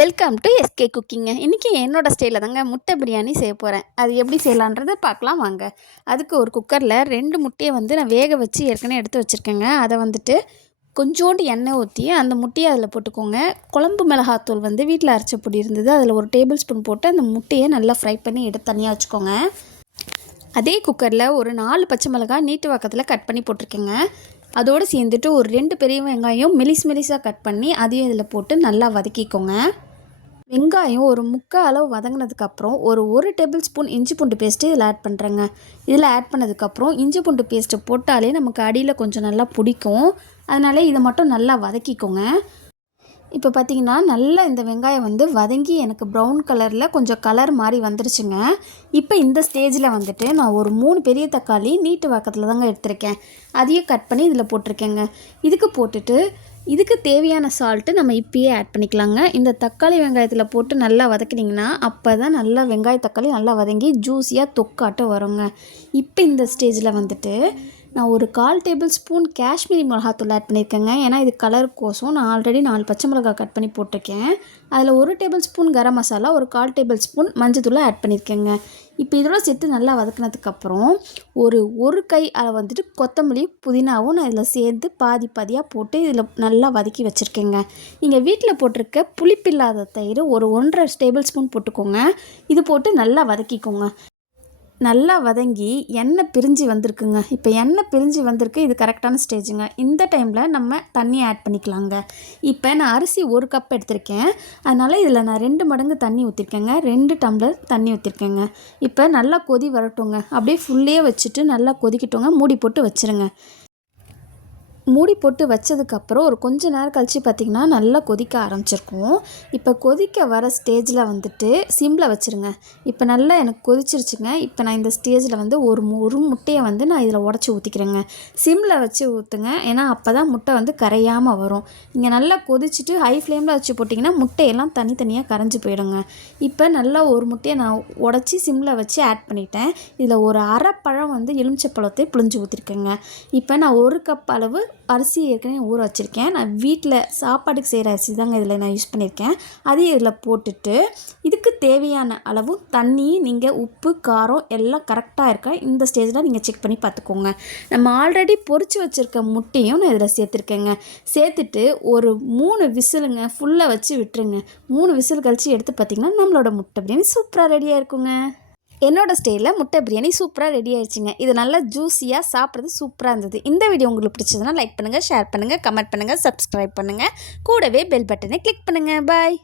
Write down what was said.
Welcome to SK குக்கிங்க. இன்றைக்கி என்னோடய ஸ்டைலில் தாங்க முட்டை பிரியாணி செய்ய போகிறேன். அது எப்படி செய்யலான்றதை பார்க்கலாம் வாங்க. அதுக்கு ஒரு குக்கரில் 2 முட்டையை நான் வேக வச்சு ஏற்கனவே எடுத்து வச்சுருக்கேங்க. அதை கொஞ்சோண்டு எண்ணெய் ஊற்றி அந்த முட்டையை அதில் போட்டுக்கோங்க. குழம்பு மிளகாத்தூள் வீட்டில் அரைச்ச பொடி இருந்தது, அதில் 1 டேபிள் ஸ்பூன் போட்டு அந்த முட்டையை நல்லா ஃப்ரை பண்ணி எடுத்து தனியாக வச்சுக்கோங்க. அதே குக்கரில் ஒரு 4 பச்சை மிளகாய் நீட்டு வாக்கத்தில் கட் பண்ணி போட்டிருக்கேங்க. அதோடு சேர்ந்துட்டு ஒரு 2 பெரிய வெங்காயம் மெலிசாக கட் பண்ணி அதையும் இதில் போட்டு நல்லா வதக்கிக்கோங்க. வெங்காயம் ஒரு 3/4 அளவு வதங்கினதுக்கப்புறம் ஒரு டேபிள் ஸ்பூன் இஞ்சி பூண்டு பேஸ்ட்டு இதில் ஆட் பண்ணுறேங்க. இதில் ஆட் பண்ணதுக்கப்புறம் இஞ்சி பூண்டு பேஸ்ட்டு போட்டாலே நமக்கு அடியில் கொஞ்சம் நல்லா பிடிக்கும். அதனால் இதை மட்டும் நல்லா வதக்கிக்கோங்க. இப்போ பார்த்திங்கன்னா நல்லா இந்த வெங்காயம் வதங்கி எனக்கு ப்ரௌன் கலரில் கொஞ்சம் கலர் மாதிரி வந்துருச்சுங்க. இப்போ இந்த ஸ்டேஜில் நான் ஒரு 3 பெரிய தக்காளி நீட்டு வாக்கத்தில் தாங்க எடுத்திருக்கேன். அதையும் கட் பண்ணி இதில் போட்டிருக்கேங்க. இதுக்கு போட்டுட்டு இதுக்கு தேவையான சால்ட்டு நம்ம இப்பயே ஆட் பண்ணிக்கலாங்க. இந்த தக்காளி வெங்காயத்தில் போட்டு நல்லா வதக்கினீங்கன்னா அப்போ தான் நல்லா வெங்காய தக்காளி நல்லா வதங்கி ஜூஸியாக தொக்காட்டம் வருங்க. இப்போ இந்த ஸ்டேஜில் நான் ஒரு 1/4 டேபிள் ஸ்பூன் காஷ்மீரி மிளகாத்தூள் ஆட் பண்ணியிருக்கேங்க. ஏன்னா இது கலருக்கோசம் நான் ஆல்ரெடி 4 பச்சை மிளகாய் கட் பண்ணி போட்டிருக்கேன். அதில் 1 டேபிள் ஸ்பூன் கரம் மசாலா, ஒரு 1/4 டேபிள் ஸ்பூன் மஞ்சத்தூளை ஆட் பண்ணியிருக்கேங்க. இப்போ இதோட சேர்த்து நல்லா வதக்கினதுக்கப்புறம் ஒரு கை அளவு கொத்தமல்லி புதினாவும் நான் இதில் சேர்த்து பாதியாக போட்டு இதில் நல்லா வதக்கி வச்சுருக்கேங்க. நீங்கள் வீட்டில் போட்டிருக்க புளிப்பில்லாத தயிர் ஒரு 1.5 டேபிள் ஸ்பூன் போட்டுக்கோங்க. இது போட்டு நல்லா வதக்கிக்கோங்க. நல்லா வதங்கி எண்ணெய் பிரிஞ்சு வந்திருக்குங்க. இப்போ எண்ணெய் பிரிஞ்சு வந்திருக்கு, இது கரெக்டான ஸ்டேஜுங்க. இந்த டைமில் நம்ம தண்ணி ஆட் பண்ணிக்கலாங்க. இப்போ நான் அரிசி 1 கப் எடுத்திருக்கேன். அதனால் இதில் நான் 2 மடங்கு தண்ணி ஊற்றிருக்கேங்க. 2 டம்ளர் தண்ணி ஊற்றிருக்கேங்க. இப்போ நல்லா கொதி வரட்டுங்க. அப்படியே ஃபுல்லே வச்சுட்டு நல்லா கொதிக்கட்டுங்க. மூடி போட்டு வச்சுருங்க. மூடி போட்டு வச்சதுக்கப்புறம் ஒரு கொஞ்ச நேரம் கழித்து பார்த்திங்கன்னா நல்லா கொதிக்க ஆரம்பிச்சிருக்கும். இப்போ கொதிக்க வர ஸ்டேஜில் சிம்மில் வச்சுருங்க. இப்போ நல்லா எனக்கு கொதிச்சிருச்சுங்க. இப்போ நான் இந்த ஸ்டேஜில் ஒரு முட்டையை நான் இதில் உடச்சி ஊற்றிக்கிறேங்க. சிம்மில் வச்சு ஊற்றுங்க. ஏன்னா அப்போ தான் முட்டை கரையாமல் வரும். நீங்கள் நல்லா கொதிச்சுட்டு ஹை ஃப்ளேமில் வச்சு போட்டிங்கன்னா முட்டையெல்லாம் தனித்தனியாக கரைஞ்சி போயிடுங்க. இப்போ நல்லா ஒரு முட்டையை நான் உடச்சி சிம்மில் வச்சு ஆட் பண்ணிட்டேன். இதில் ஒரு அரை பழம் எலுமிச்சப்பழத்தை புழிஞ்சு ஊற்றிருக்கேங்க. இப்போ நான் 1 கப் அளவு அரிசி ஏற்கனவே ஊற வச்சுருக்கேன். நான் வீட்டில் சாப்பாட்டுக்கு செய்கிற அரிசி தாங்க இதில் நான் யூஸ் பண்ணியிருக்கேன். அதையும் இதில் போட்டுட்டு இதுக்கு தேவையான அளவு தண்ணி, நீங்கள் உப்பு காரம் எல்லாம் கரெக்டாக இருக்கா இந்த ஸ்டேஜில் நீங்கள் செக் பண்ணி பார்த்துக்கோங்க. நம்ம ஆல்ரெடி பொரித்து வச்சுருக்க முட்டையும் நான் இதில் சேர்த்துருக்கேங்க. சேர்த்துட்டு ஒரு 3 விசிலுங்க ஃபுல்லாக வச்சு விட்டுருங்க. 3 விசில் கழித்து எடுத்து பார்த்திங்கன்னா நம்மளோட முட்டை பிரியாணி சூப்பராக ரெடியாக இருக்குங்க. என்னோடய ஸ்டைலில் முட்டை பிரியாணி சூப்பராக ரெடி ஆயிடுச்சுங்க. இது நல்லா ஜூஸியாக சாப்பிட்றது சூப்பராக இருந்தது. இந்த வீடியோ உங்களுக்கு பிடிச்சதுன்னா லைக் பண்ணுங்கள், ஷேர் பண்ணுங்கள், கமெண்ட் பண்ணுங்கள், சப்ஸ்கிரைப் பண்ணுங்கள். கூடவே பெல் பட்டனை கிளிக் பண்ணுங்கள். பாய்.